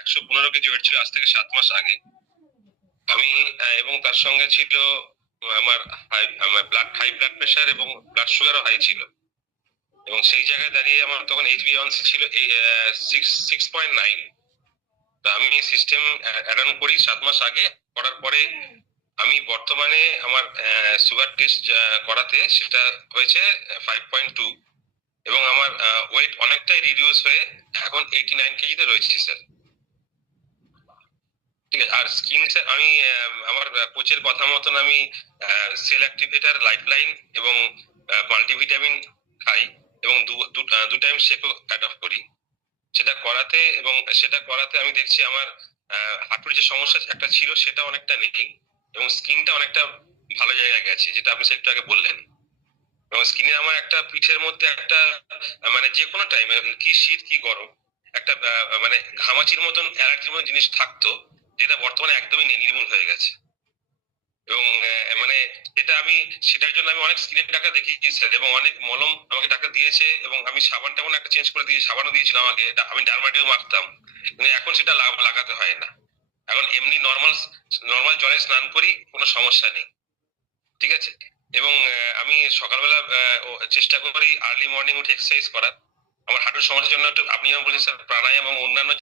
115 KG wait ছিল আজ থেকে 7 মাস আগে। আমি এবং তার সঙ্গে ছিল আমার আমার হাই ব্লাড প্রেশার এবং ব্লাড সুগারও হাই ছিল। এবং সেই জায়গায় দাঁড়িয়ে আমার তখন HbA1c ছিল 6.9। তো আমি সিস্টেম অ্যাড অন করি 7 মাস আগে। করার পরে আমি বর্তমানে আমার সুগার টেস্ট করাতে সেটা হয়েছে 5.2। এবং আমার ওয়েট অনেকটাই রিডিউস হয়ে এখন 89 কেজিতে রয়েছে স্যার। ঠিক আছে। আর স্কিন আমি আমার কোচের কথা মতন আমি সেল অ্যাক্টিভেটার, লাইফলাইন এবং মাল্টিভিটামিন খাই এবং দু টাইম শেকও অ্যাড অফ করি। সেটা করাতে আমি দেখছি আমার হাঁটুর যে সমস্যা একটা ছিল সেটা অনেকটা নেই এবং স্কিনটা অনেকটা ভালো জায়গায় গেছে, যেটা আপনি একটু আগে বললেন। এবং স্কিনে আমার একটা পিঠের মধ্যে একটা মানে যে কোনো টাইমে কি শীত কি গরম একটা মানে ঘামাচির মতন অ্যালার্জির মতন জিনিস থাকতো, যেটা বর্তমানে একদমই নেই, নির্মূল হয়ে গেছে। এবং মানে সেটার জন্য আমি অনেক স্কিনের ডাক্তার দেখিয়েছি স্যার, এবং অনেক মলম আমাকে ডাক্তার দিয়েছে, এবং আমি সাবান টাবান একটা চেঞ্জ করে দিয়ে সাবানও দিয়েছিল আমাকে, আমি ডারমাটিও মাখতাম, কিন্তু এখন সেটা লাগাতে হয় না। এখন এমনি নর্মাল নর্মাল জলে স্নান করি, কোনো সমস্যা নেই। ঠিক আছে। এবং আমি সকালবেলা চেষ্টা করি আর্লি মর্নিং উঠে এক্সারসাইজ করার। আমার হাঁটুর সমস্যার জন্য একটু আপনি যেমন বলছেন স্যার প্রাণায়াম এবং অন্যান্য